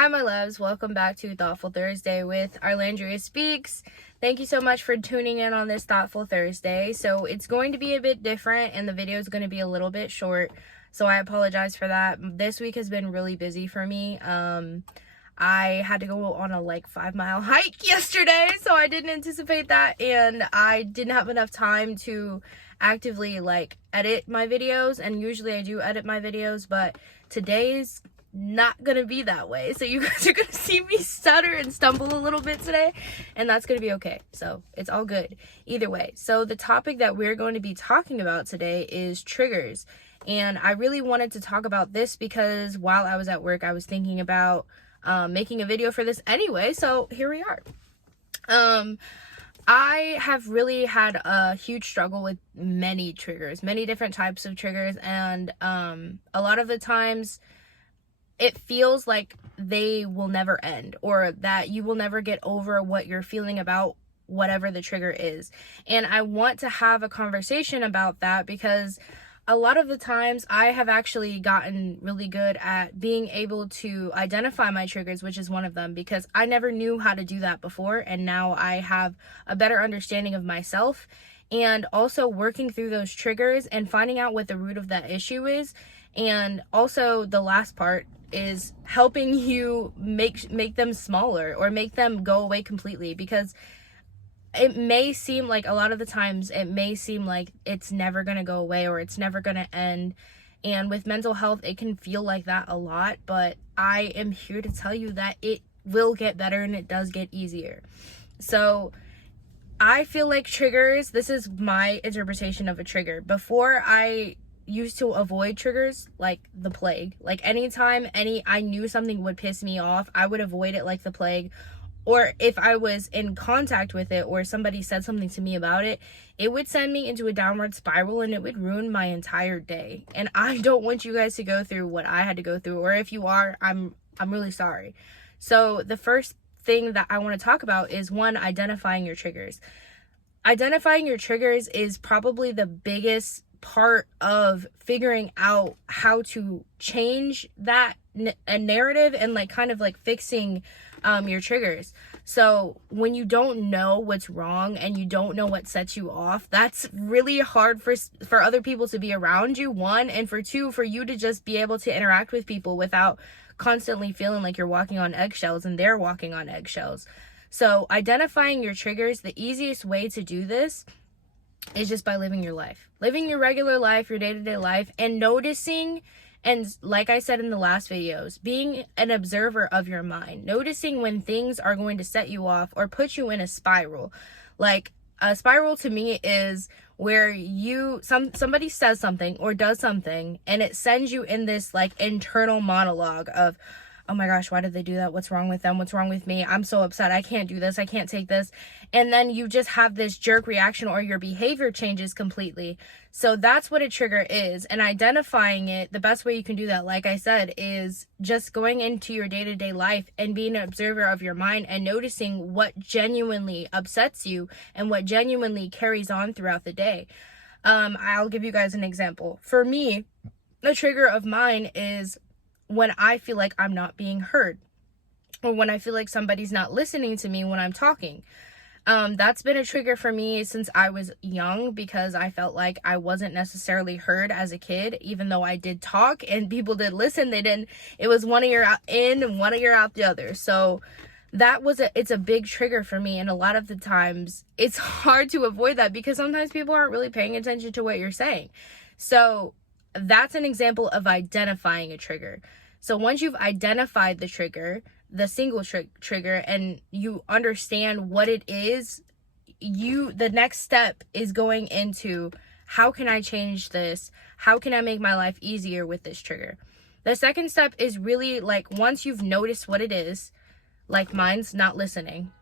Hi, my loves. Welcome back to Thoughtful Thursday with Arlandria Speaks. Thank you so much for tuning in on this Thoughtful Thursday. So it's going to be a bit different and the video is going to be a little bit short. So I apologize for that. This week has been really busy for me. I had to go on a 5-mile hike yesterday, so I didn't anticipate that, and I didn't have enough time to actively edit my videos, and usually I do edit my videos, but today's not gonna be that way. So you guys are gonna see me stutter and stumble a little bit today, and that's gonna be okay. So it's all good either way. So the topic that we're going to be talking about today is triggers. And I really wanted to talk about this because while I was at work, I was thinking about making a video for this anyway, so here we are. I have really had a huge struggle with many triggers, many different types of triggers, and a lot of the times it feels like they will never end, or that you will never get over what you're feeling about whatever the trigger is. And I want to have a conversation about that because a lot of the times I have actually gotten really good at being able to identify my triggers, which is one of them, because I never knew how to do that before, and now I have a better understanding of myself, and also working through those triggers and finding out what the root of that issue is. And also the last part is helping you make them smaller or make them go away completely, because it may seem like a lot of the times it may seem like it's never going to go away or it's never going to end. And with mental health, it can feel like that a lot, but I am here to tell you that it will get better and it does get easier. So I feel like triggers, this is my interpretation of a trigger. Before, I used to avoid triggers like the plague. Like anytime I knew something would piss me off, I would avoid it like the plague. Or if I was in contact with it or somebody said something to me about it, it would send me into a downward spiral and it would ruin my entire day. And I don't want you guys to go through what I had to go through, or if you are, I'm really sorry. So the first thing that I want to talk about is, one, identifying your triggers. Identifying your triggers is probably the biggest part of figuring out how to change that narrative and fixing your triggers. So when you don't know what's wrong and you don't know what sets you off, that's really hard for other people to be around you, one, and for two, for you to just be able to interact with people without constantly feeling like you're walking on eggshells and they're walking on eggshells. So identifying your triggers, the easiest way to do this is just by living your life, living your regular life, your day-to-day life, and noticing. And like I said in the last videos, being an observer of your mind, noticing when things are going to set you off or put you in a spiral. Like a spiral to me is where somebody says something or does something and it sends you in this internal monologue of, oh my gosh, why did they do that? What's wrong with them? What's wrong with me? I'm so upset. I can't do this. I can't take this. And then you just have this jerk reaction, or your behavior changes completely. So that's what a trigger is. And identifying it, the best way you can do that, like I said, is just going into your day-to-day life and being an observer of your mind and noticing what genuinely upsets you and what genuinely carries on throughout the day. I'll give you guys an example. For me, a trigger of mine is when I feel like I'm not being heard, or when I feel like somebody's not listening to me when I'm talking. That's been a trigger for me since I was young, because I felt like I wasn't necessarily heard as a kid, even though I did talk and people did listen. It was one ear out in and one ear out the other. So it's a big trigger for me. And a lot of the times it's hard to avoid that because sometimes people aren't really paying attention to what you're saying. So that's an example of identifying a trigger. So once you've identified the trigger, the single trigger, and you understand what it is, the next step is going into, how can I change this? How can I make my life easier with this trigger? The second step is really once you've noticed what it is, like mine's not listening,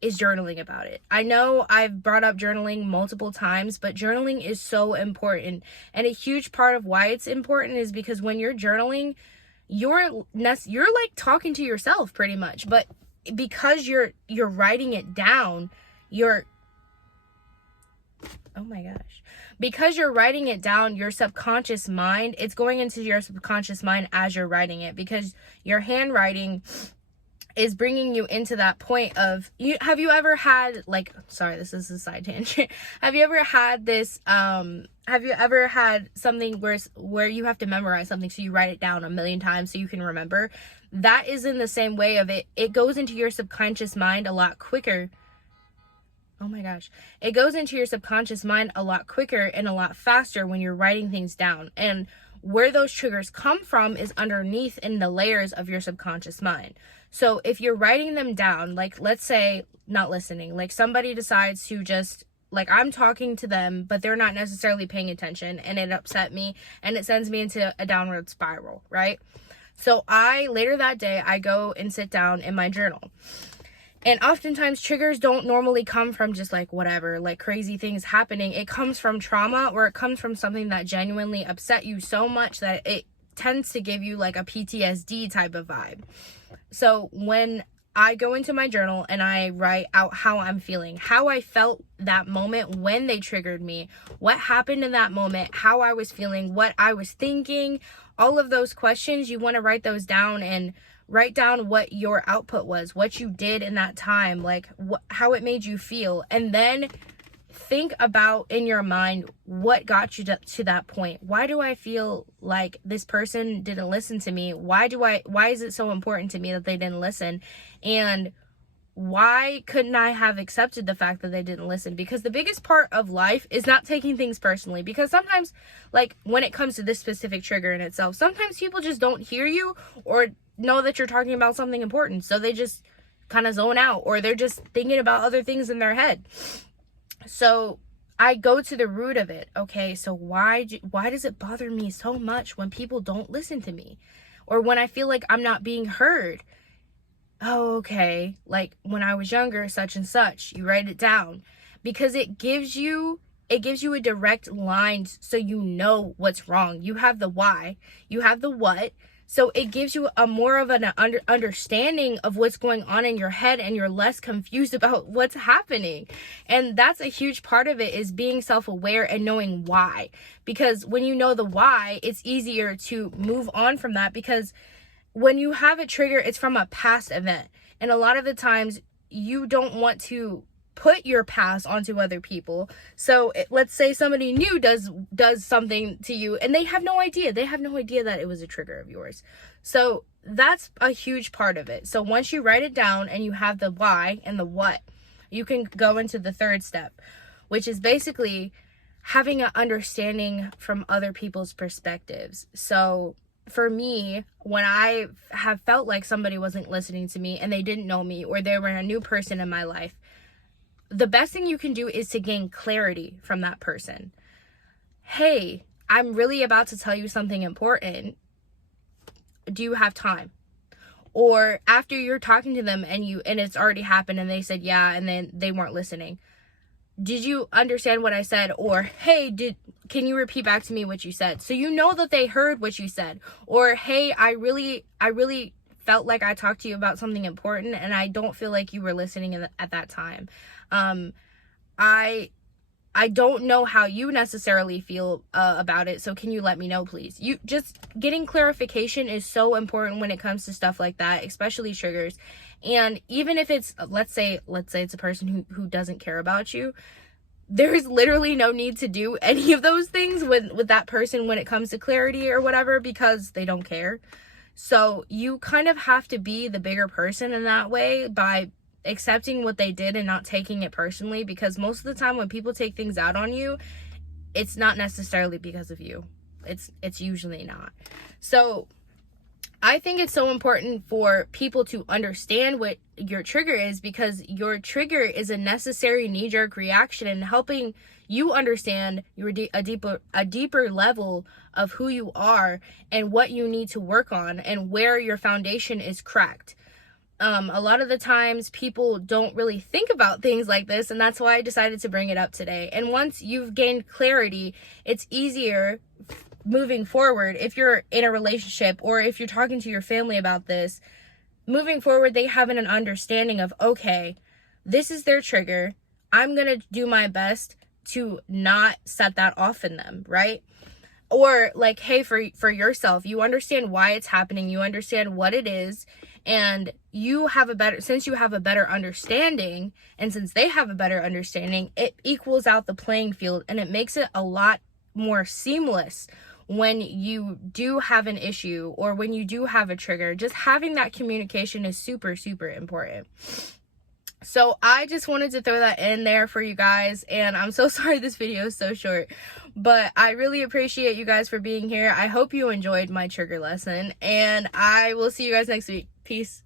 is journaling about it. I know I've brought up journaling multiple times, but journaling is so important. And a huge part of why it's important is because when you're journaling, you're talking to yourself pretty much, but because you're writing it down, you're Oh my gosh. Because you're writing it down, your subconscious mind, it's going into your subconscious mind as you're writing it, because your handwriting is bringing you into that point of, have you ever had, like, sorry, this is a side tangent. Have you ever had this, have you ever had something where you have to memorize something, so you write it down a million times so you can remember? That is in the same way of it goes into your subconscious mind a lot quicker. Oh my gosh. It goes into your subconscious mind a lot quicker and a lot faster when you're writing things down. And where those triggers come from is underneath in the layers of your subconscious mind. So if you're writing them down, like, let's say, not listening, like somebody decides to just, like, I'm talking to them, but they're not necessarily paying attention, and it upset me and it sends me into a downward spiral, right? So later that day, I go and sit down in my journal. And oftentimes triggers don't normally come from just like whatever, like crazy things happening. It comes from trauma, or it comes from something that genuinely upset you so much that it tends to give you like a PTSD type of vibe. So when I go into my journal and I write out how I'm feeling, how I felt that moment when they triggered me, what happened in that moment, how I was feeling, what I was thinking, all of those questions, you want to write those down and write down what your output was, what you did in that time, like how it made you feel. And then think about in your mind what got you to that point. Why do I feel like this person didn't listen to me? Why is it so important to me that they didn't listen? And why couldn't I have accepted the fact that they didn't listen? Because the biggest part of life is not taking things personally. Because sometimes, like when it comes to this specific trigger in itself, sometimes people just don't hear you or know that you're talking about something important. So they just kind of zone out, or they're just thinking about other things in their head. So I go to the root of it. Okay, so why does it bother me so much when people don't listen to me? Or when I feel like I'm not being heard? Oh, okay, like when I was younger, such and such. You write it down because it gives you a direct line, so you know what's wrong. You have the why, you have the what. So it gives you a more of an understanding of what's going on in your head, and you're less confused about what's happening. And that's a huge part of it, is being self-aware and knowing why. Because when you know the why, it's easier to move on from that, because when you have a trigger, it's from a past event. And a lot of the times you don't want to put your past onto other people. So let's say somebody new does something to you and they have no idea that it was a trigger of yours. So that's a huge part of it. So once you write it down and you have the why and the what, you can go into the third step, which is basically having an understanding from other people's perspectives. So for me, when I have felt like somebody wasn't listening to me and they didn't know me, or they were a new person in my life, the best thing you can do is to gain clarity from that person. Hey, I'm really about to tell you something important. Do you have time? Or after you're talking to them and it's already happened and they said yeah, and then they weren't listening. Did you understand what I said? Or, hey, can you repeat back to me what you said? So you know that they heard what you said. Or, hey, I really felt like I talked to you about something important and I don't feel like you were listening at that time. I don't know how you necessarily feel about it, so can you let me know, please? You just getting clarification is so important when it comes to stuff like that, especially triggers. And even if it's, let's say it's a person who doesn't care about you, there's literally no need to do any of those things with that person when it comes to clarity or whatever, because they don't care. So you kind of have to be the bigger person in that way by accepting what they did and not taking it personally, because most of the time when people take things out on you, it's not necessarily because of you. It's usually not. So I think it's so important for people to understand what your trigger is, because your trigger is a necessary knee-jerk reaction in helping you understand a deeper level of who you are and what you need to work on and where your foundation is cracked. A lot of the times people don't really think about things like this, and that's why I decided to bring it up today. And once you've gained clarity, it's easier moving forward. If you're in a relationship or if you're talking to your family about this, moving forward, they have an understanding of, okay, this is their trigger. I'm going to do my best to not set that off in them, right? Or like, hey, for yourself, you understand why it's happening, you understand what it is, and you have a better, since you have a better understanding, and since they have a better understanding, it equals out the playing field, and it makes it a lot more seamless when you do have an issue or when you do have a trigger. Just having that communication is super, super important. So I just wanted to throw that in there for you guys, and I'm so sorry this video is so short, but I really appreciate you guys for being here. I hope you enjoyed my trigger lesson, and I will see you guys next week. Peace.